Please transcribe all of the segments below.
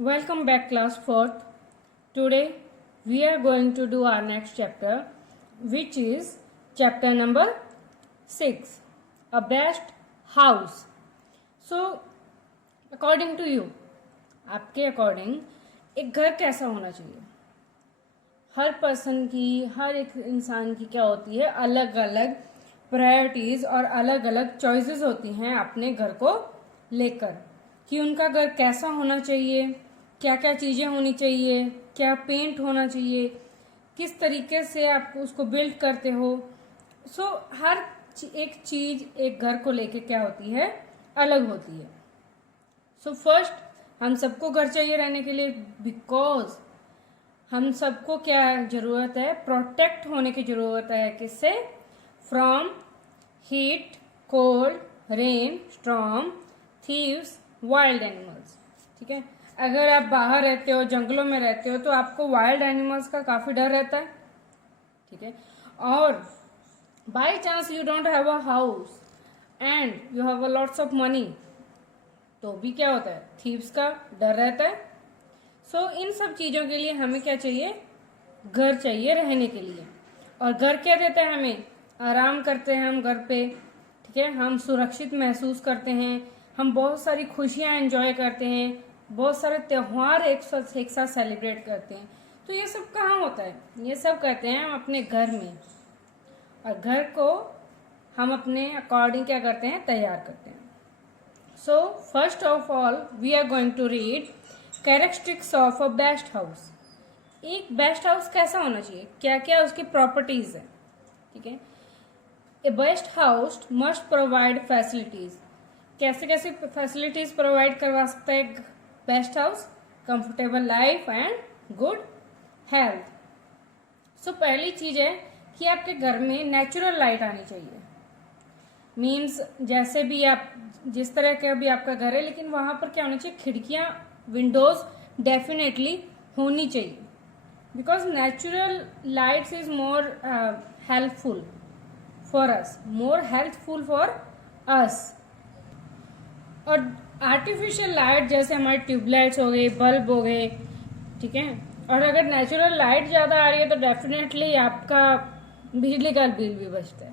Welcome back, class 4th. Today we are going to do our next chapter, which is chapter number 6, a best house. So, according to you, आपके according एक घर कैसा होना चाहिए? हर person की, हर एक इंसान की क्या होती है, अलग अलग प्रायोरिटीज और अलग अलग चॉइसेस होती हैं अपने घर को लेकर कि उनका घर कैसा होना चाहिए, क्या क्या चीज़ें होनी चाहिए, क्या पेंट होना चाहिए, किस तरीके से आप उसको बिल्ड करते हो. सो हर एक चीज़ एक घर को लेके क्या होती है, अलग होती है. सो फर्स्ट हम सबको घर चाहिए रहने के लिए, बिकॉज हम सबको क्या जरूरत है, प्रोटेक्ट होने की जरूरत है. किससे? From heat, cold, rain, storm, thieves, wild animals. ठीक है, अगर आप बाहर रहते हो, जंगलों में रहते हो, तो आपको वाइल्ड एनिमल्स का काफी डर रहता है. ठीक है, और by chance you don't have a house and you have a lots of money, तो भी क्या होता है, थीव्स का डर रहता है. सो इन सब चीजों के लिए हमें क्या चाहिए, घर चाहिए रहने के लिए. और घर क्या देता है हमें? आराम करते हैं हम घर पे. ठीक है, हम सुरक्षित महसूस करते हैं, हम बहुत सारी खुशियां एंजॉय करते हैं, बहुत सारे त्योहार एक साथ सेलिब्रेट करते हैं. तो ये सब कहाँ होता है? ये सब करते हैं हम अपने घर में. और घर को हम अपने अकॉर्डिंग क्या करते हैं, तैयार करते हैं. So first of all we are going to read characteristics of a best house. एक बेस्ट हाउस कैसा होना चाहिए, क्या क्या उसकी प्रॉपर्टीज है. ठीक है, a best house must provide facilities. कैसे कैसे फैसिलिटीज प्रोवाइड करवा सकता है best house? Comfortable life and good health. So पहली चीज है कि आपके घर में नेचुरल लाइट आनी चाहिए. मीन्स जैसे भी आप, जिस तरह का भी आपका घर है, लेकिन वहां पर क्या होना चाहिए, खिड़कियां, विंडोज डेफिनेटली होनी चाहिए. Because natural lights is more helpful for us, more helpful for us. और आर्टिफिशियल लाइट जैसे हमारे ट्यूबलाइट्स हो गए, बल्ब हो गए, ठीक है, और अगर नेचुरल लाइट ज़्यादा आ रही है तो डेफिनेटली आपका बिजली का बिल भी बचता है.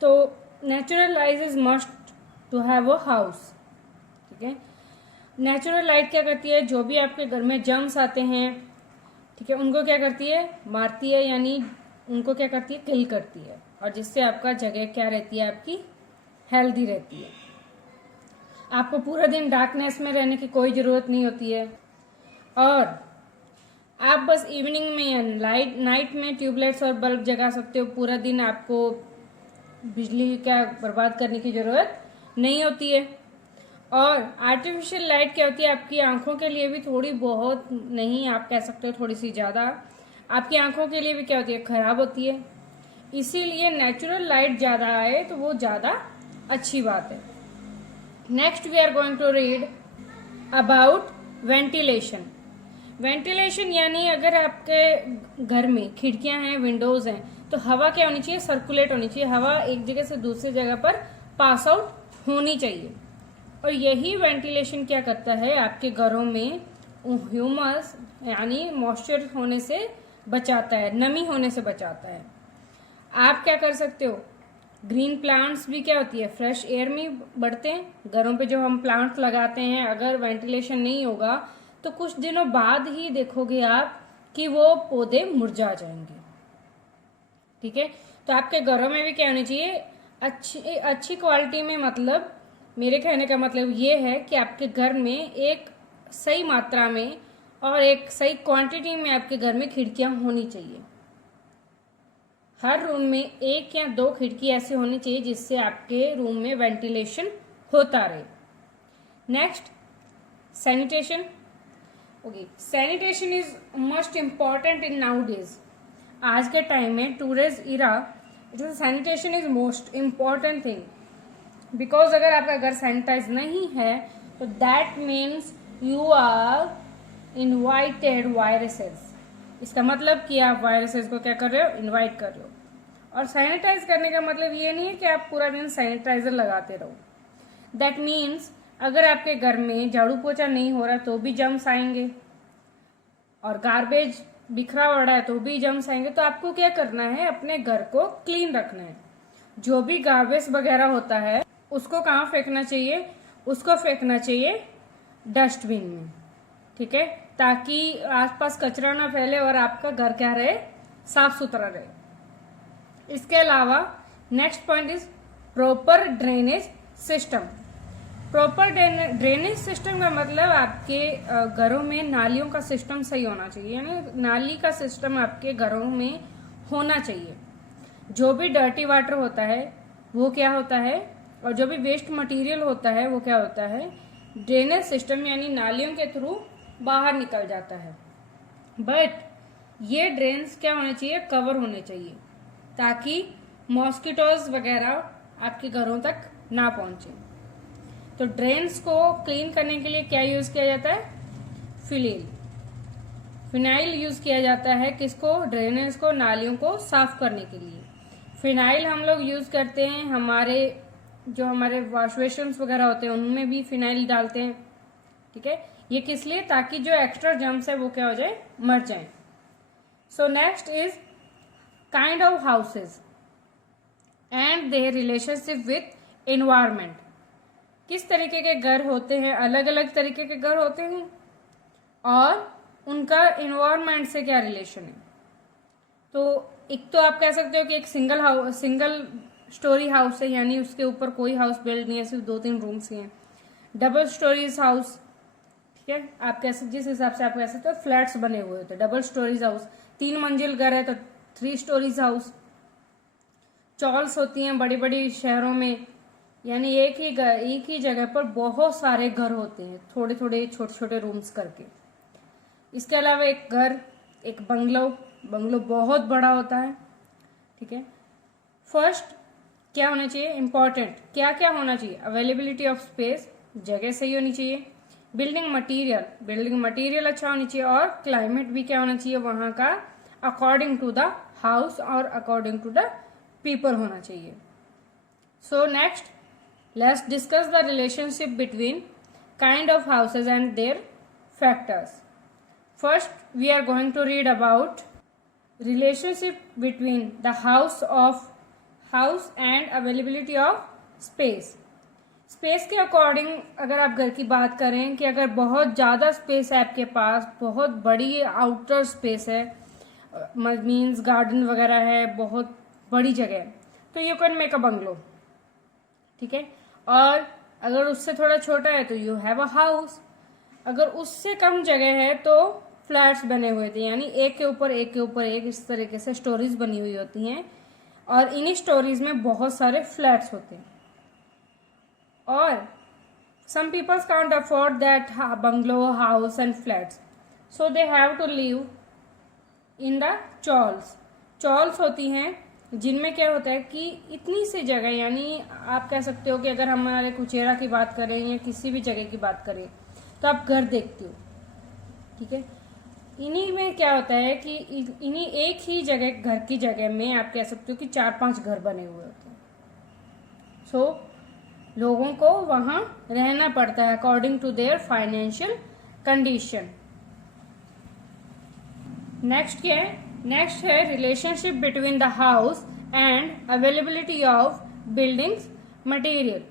तो natural light is must to have a house. ठीक है, नेचुरल लाइट क्या करती है, जो भी आपके घर में जर्म्स आते हैं, ठीक है, उनको क्या करती है, मारती है, यानी उनको क्या करती है, किल करती है. और जिससे आपका जगह क्या रहती है, आपकी हेल्दी रहती है. आपको पूरा दिन डार्कनेस में रहने की कोई ज़रूरत नहीं होती है. और आप बस इवनिंग में या नाइट में ट्यूबलाइट्स और बल्ब जगा सकते हो. पूरा दिन आपको बिजली का बर्बाद करने की ज़रूरत नहीं होती है. और आर्टिफिशियल लाइट क्या होती है, आपकी आंखों के लिए भी थोड़ी बहुत, नहीं आप कह सकते हो थोड़ी सी ज़्यादा, आपकी आंखों के लिए भी क्या होती है, खराब होती है. इसीलिए नेचुरल लाइट ज़्यादा आए तो वो ज़्यादा अच्छी बात है. Next we are going to read about ventilation. Ventilation यानी अगर आपके घर में खिड़कियां हैं, विंडोज हैं, तो हवा क्या होनी चाहिए, सर्कुलेट होनी चाहिए. हवा एक जगह से दूसरी जगह पर पास आउट होनी चाहिए. और यही वेंटिलेशन क्या करता है, आपके घरों में ह्यूमस यानी मॉइस्चर होने से बचाता है, नमी होने से बचाता है. आप क्या कर सकते हो, ग्रीन प्लांट्स भी क्या होती है, फ्रेश एयर में बढ़ते हैं. घरों पे जो हम प्लांट्स लगाते हैं, अगर वेंटिलेशन नहीं होगा तो कुछ दिनों बाद ही देखोगे आप कि वो पौधे मुरझा जाएंगे. ठीक है, तो आपके घरों में भी क्या होनी चाहिए, अच्छी क्वालिटी में. मतलब मेरे कहने का मतलब ये है कि आपके घर में एक सही मात्रा में और एक सही क्वांटिटी में आपके घर में खिड़कियां होनी चाहिए. हर रूम में एक या दो खिड़की ऐसे होनी चाहिए जिससे आपके रूम में वेंटिलेशन होता रहे. Next, sanitation. Okay, sanitation is most important in now days. आज के टाइम में, today's era, sanitation is most important thing. Because अगर आपका घर सैनिटाइज नहीं है तो that means you are invited viruses. इसका मतलब कि आप वायरसेस को क्या कर रहे हो, इनवाइट कर रहे हो. और सैनिटाइज करने का मतलब ये नहीं है कि आप पूरा दिन सैनिटाइजर लगाते रहो. दैट मीन्स अगर आपके घर में झाड़ू पोछा नहीं हो रहा तो भी जर्म्स आएंगे, और गार्बेज बिखरा पड़ा है तो भी जर्म्स आएंगे। तो आपको क्या करना है, अपने घर को क्लीन रखना है। जो भी गार्बेज वगैरह होता है उसको कहाँ फेंकना चाहिए, उसको फेंकना चाहिए डस्टबिन में, ठीक है, ताकि आसपास कचरा ना फैले और आपका घर क्या रहे, साफ सुथरा रहे। इसके अलावा next point is proper drainage system. Proper drainage system का मतलब आपके घरों में नालियों का सिस्टम सही होना चाहिए, यानी नाली का सिस्टम आपके घरों में होना चाहिए। जो भी डर्टी वाटर होता है वो क्या होता है, और जो भी वेस्ट मटेरियल होता है वो क्या होता है, ड्रेनेज सिस्टम यानी नालियों के थ्रू बाहर निकल जाता है। बट ये ड्रेन्स क्या होने चाहिए, कवर होने चाहिए, ताकि मॉस्किटोज वगैरह आपके घरों तक ना पहुंचे। तो ड्रेन्स को क्लीन करने के लिए क्या यूज किया जाता है, फिनाइल यूज किया जाता है। किसको, ड्रेनेज को, नालियों को साफ करने के लिए फिनाइल हम लोग यूज करते हैं। हमारे वॉश बेसिन वगैरह होते हैं उनमें भी फिनाइल डालते हैं, ठीक है। ये किस लिए, ताकि जो एक्स्ट्रा जर्म्स है वो क्या हो जाए, मर जाए। So next is kind of houses and their relationship with environment. किस तरीके के घर होते हैं, अलग अलग तरीके के घर होते हैं, और उनका एनवायरमेंट से क्या रिलेशन है। तो एक तो आप कह सकते हो कि एक सिंगल स्टोरी हाउस है, यानी उसके ऊपर कोई हाउस बिल्ड नहीं है, सिर्फ 2-3 रूम्स ही हैं। डबल स्टोरीज हाउस, ठीक है, आप कैसे जिस हिसाब से आप कह सकते हो फ्लैट्स बने हुए होते हैं। डबल स्टोरीज हाउस, 3 मंजिल घर है तो 3 स्टोरीज हाउस। चॉल्स होती हैं बड़ी बड़ी शहरों में, यानी एक ही जगह पर बहुत सारे घर होते हैं, थोड़े थोड़े छोटे छोटे रूम्स करके। इसके अलावा एक बंगलो बहुत बड़ा होता है, ठीक है। फर्स्ट क्या होना चाहिए, इंपॉर्टेंट क्या क्या होना चाहिए, अवेलेबिलिटी ऑफ स्पेस, जगह सही होनी चाहिए। बिल्डिंग मटेरियल अच्छा होनी चाहिए, और क्लाइमेट भी क्या होना चाहिए वहां का, अकॉर्डिंग टू द हाउस और अकॉर्डिंग टू द पीपल होना चाहिए। So next let's discuss the relationship between kind of houses and their factors. First we are going to read about relationship between the house and availability of space के according अगर आप घर की बात करें कि अगर बहुत ज़्यादा स्पेस है आपके पास, बहुत बड़ी आउटर स्पेस है, मीन्स गार्डन वगैरह है, बहुत बड़ी जगह है, तो you can make a bungalow, ठीक है। और अगर उससे थोड़ा छोटा है तो यू हैव अ हाउस। अगर उससे कम जगह है तो फ्लैट्स बने हुए थे, यानी एक के ऊपर एक इस तरीके से स्टोरीज बनी हुई होती हैं, और इन्हीं स्टोरीज में बहुत सारे फ्लैट्स होते हैं। और some people can't afford that bungalow, house and flats, so they have to live in the chawls होती हैं, जिनमें क्या होता है कि इतनी सी जगह, यानी आप कह सकते हो कि अगर हमारे कुचेरा की बात करें या किसी भी जगह की बात करें तो आप घर देखते हो, ठीक है। इन्हीं में क्या होता है कि इन्हीं एक ही जगह, घर की जगह में आप कह सकते हो कि 4-5 घर बने हुए होते हैं। सो लोगों को वहां रहना पड़ता है according to their financial condition. Next क्या है, नेक्स्ट है relationship between the house and availability of buildings material.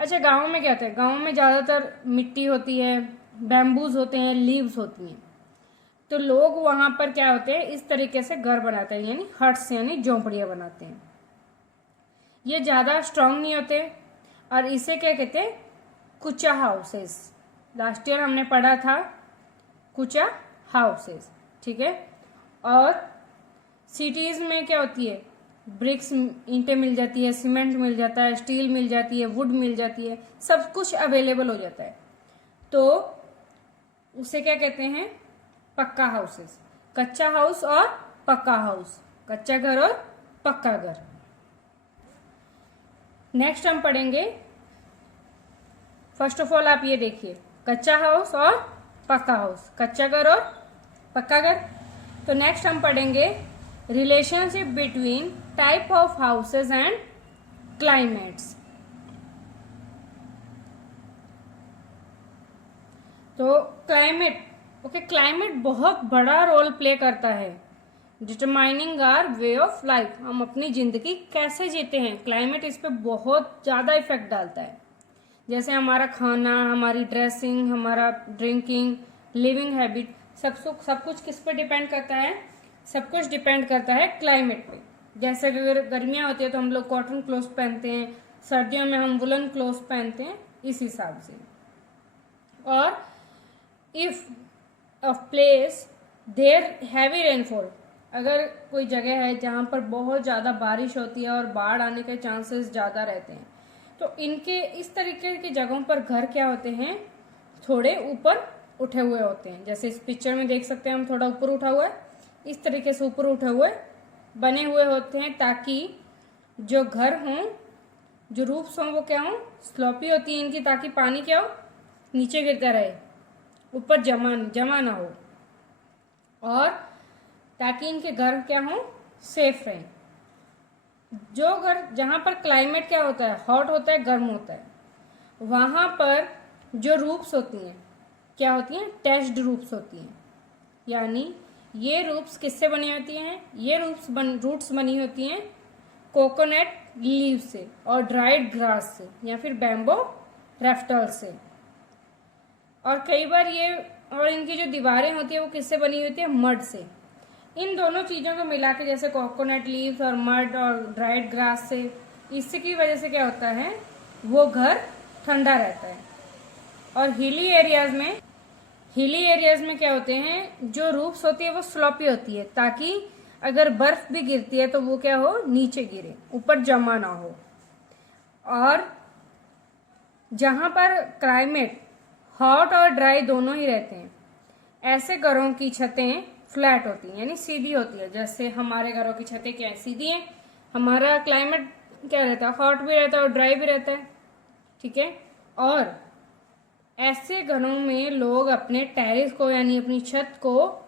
अच्छा, गाँव में क्या होता है, गाँव में ज़्यादातर मिट्टी होती है, बैम्बूज होते हैं, लीव्स होती हैं, तो लोग वहां पर क्या होते हैं, इस तरीके से घर बनाते हैं, यानी हट्स यानी झोंपड़ियां बनाते हैं। ये ज़्यादा स्ट्रांग नहीं होते, और इसे क्या कहते हैं, कुचा हाउसेस। लास्ट ईयर हमने पढ़ा था कुचा हाउसेस, ठीक है। और सिटीज में क्या होती है, ब्रिक्स, ईंटें मिल जाती है, सीमेंट मिल जाता है, स्टील मिल जाती है, वुड मिल जाती है, सब कुछ अवेलेबल हो जाता है, तो उसे क्या कहते हैं, पक्का हाउसेस। कच्चा हाउस और पक्का हाउस, कच्चा घर और पक्का घर। नेक्स्ट हम पढ़ेंगे, फर्स्ट ऑफ ऑल आप ये देखिए, कच्चा हाउस और पक्का हाउस, कच्चा घर और पक्का घर। तो नेक्स्ट हम पढ़ेंगे relationship between type of houses and climates. तो क्लाइमेट, ओके, क्लाइमेट बहुत बड़ा रोल प्ले करता है determining our way of life. हम अपनी जिंदगी कैसे जीते हैं, क्लाइमेट इस पे बहुत ज़्यादा इफेक्ट डालता है। जैसे हमारा खाना, हमारी ड्रेसिंग, हमारा ड्रिंकिंग, लिविंग हैबिट, सब कुछ किस पे डिपेंड करता है? सब कुछ डिपेंड करता है क्लाइमेट पे। जैसे अगर गर्मियाँ होती है तो हम लोग कॉटन क्लोथ पहनते हैं, सर्दियों में हम वुलन क्लोथ पहनते हैं, इस हिसाब से। और if a place there heavy rainfall, अगर कोई जगह है जहाँ पर बहुत ज़्यादा बारिश होती है और बाढ़ आने के चांसेस ज़्यादा रहते हैं, तो इनके इस तरीके की जगहों पर घर क्या होते हैं? थोड़े ऊपर उठे हुए होते हैं। जैसे इस पिक्चर में देख सकते हैं हम, थोड़ा ऊपर उठा हुआ है, इस तरीके से ऊपर उठे हुए बने हुए होते हैं, ताकि जो घर हों, जो रूफ्स हों, वो क्या हों? स्लोपी होती है इनकी, ताकि पानी क्या हो? नीचे गिरता रहे, ऊपर जमा ना हो, और ताकि इनके घर क्या हों? सेफ रहें। जो घर जहाँ पर क्लाइमेट क्या होता है? हॉट होता है, गर्म होता है, वहाँ पर जो रूफ्स होती हैं क्या होती हैं? टैच्ड रूफ्स होती हैं। यानी ये रूफ्स किससे बनी होती हैं? ये रूट्स बनी होती हैं कोकोनट लीव से और ड्राइड ग्रास से या फिर बैम्बो रेफ्टल से। और कई बार इनकी जो दीवारें होती है वो किससे बनी होती है? मड से। इन दोनों चीज़ों को मिला के, जैसे कोकोनट लीव्स और मड और ड्राइड ग्रास से, इसकी वजह से क्या होता है? वो घर ठंडा रहता है। और हिली एरियाज में क्या होते हैं? जो रूफ्स होती है वो स्लोपी होती है, ताकि अगर बर्फ भी गिरती है तो वो क्या हो? नीचे गिरे, ऊपर जमा ना हो। और जहाँ पर क्लाइमेट हॉट और ड्राई दोनों ही रहते हैं, ऐसे घरों की छतें फ्लैट होती हैं, यानी सीधी होती है। जैसे हमारे घरों की छतें क्या है? सीधी हैं। हमारा क्लाइमेट क्या रहता है? हॉट भी रहता है और ड्राई भी रहता है, ठीक है। और ऐसे घरों में लोग अपने टेरेस को, यानी अपनी छत को,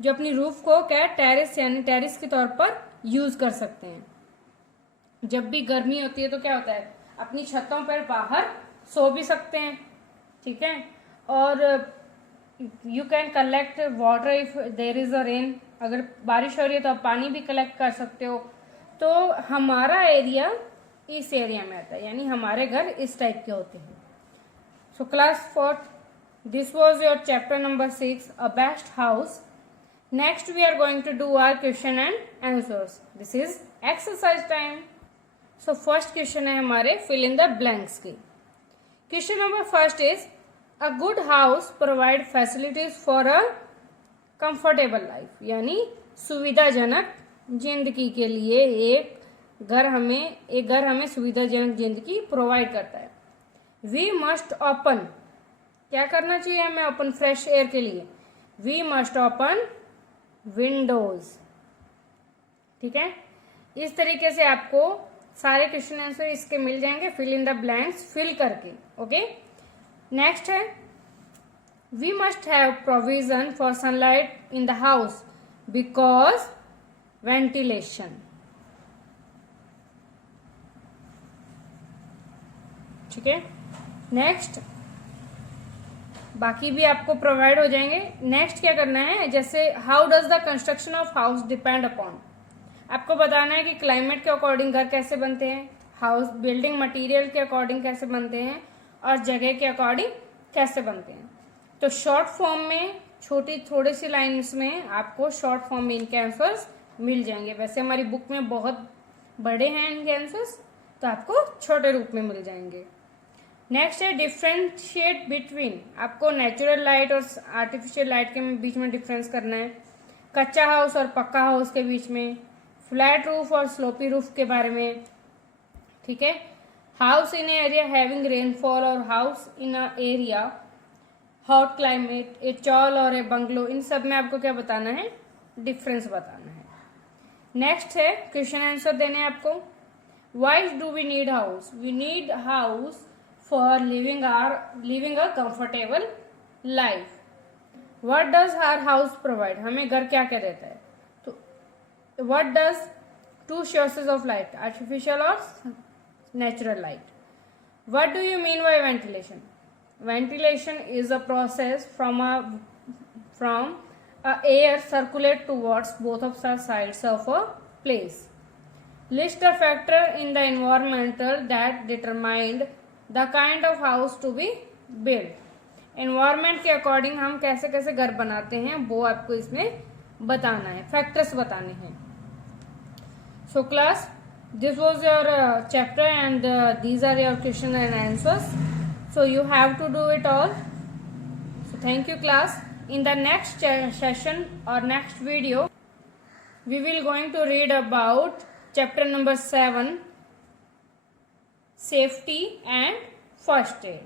जो अपनी रूफ को क्या, टेरेस यानी टेरेस के तौर पर यूज कर सकते हैं। जब भी गर्मी होती है तो क्या होता है? अपनी छतों पर बाहर सो भी सकते हैं, ठीक है। और you can collect water if there is a rain, अगर बारिश हो रही है तो आप पानी भी कलेक्ट कर सकते हो। तो हमारा एरिया इस एरिया में आता है, यानी हमारे घर इस टाइप के होते हैं। So class 4th, this was your chapter number 6, a best house. Next we are going to do our question and answers. This is exercise time. So first question है हमारे फिल इन द ब्लैंक्स की। Question number first is, a good house provide facilities for a comfortable life, यानी सुविधाजनक जिंदगी के लिए एक घर हमें सुविधाजनक जिंदगी प्रोवाइड करता है। वी मस्ट ओपन, क्या करना चाहिए हमें? ओपन फ्रेश एयर के लिए वी मस्ट ओपन विंडोज, ठीक है। इस तरीके से आपको सारे क्वेश्चन आंसर इसके मिल जाएंगे, fill in the blanks fill करके, ओके। नेक्स्ट है, we must have provision for sunlight in the house because ventilation, ठीक है। नेक्स्ट बाकी भी आपको प्रोवाइड हो जाएंगे। नेक्स्ट क्या करना है, जैसे how does the construction of house depend upon, आपको बताना है कि क्लाइमेट के अकॉर्डिंग घर कैसे बनते हैं, हाउस बिल्डिंग मटेरियल के अकॉर्डिंग कैसे बनते हैं, और जगह के अकॉर्डिंग कैसे बनते हैं। तो शॉर्ट फॉर्म में थोड़ी सी लाइन्स में आपको शॉर्ट फॉर्म में इनके आंसर्स मिल जाएंगे। वैसे हमारी बुक में बहुत बड़े हैं इनके आंसर्स, तो आपको छोटे रूप में मिल जाएंगे। नेक्स्ट है डिफ्रेंशिएट बिटवीन, आपको नेचुरल लाइट और आर्टिफिशियल लाइट के बीच में डिफरेंस करना है, कच्चा हाउस और पक्का हाउस के बीच में, फ्लैट रूफ और स्लोपी रूफ के बारे में, ठीक है। House in area having rainfall और house in a area hot climate, a chawl और ए बंगलो, इन सब में आपको क्या बताना है? डिफरेंस बताना है। नेक्स्ट है क्वेश्चन आंसर देने हैं आपको। Why do we need house? We need house for living a comfortable life. What does our house provide, हमें घर क्या क्या देता है? तो what does two sources of light, artificial और natural light. What do you mean by ventilation? Ventilation is a process from a air circulate towards both of the sides of a place. List a factor in the environmental that determined the kind of house to be built. Environment के according हम कैसे कैसे घर बनाते हैं वो आपको इसमें बताना है, फैक्टर्स बताने हैं. So class, this was your chapter and these are your question and answers. So you have to do it all. So thank you class. In the next session or next video, we will going to read about chapter number 7, safety and first aid.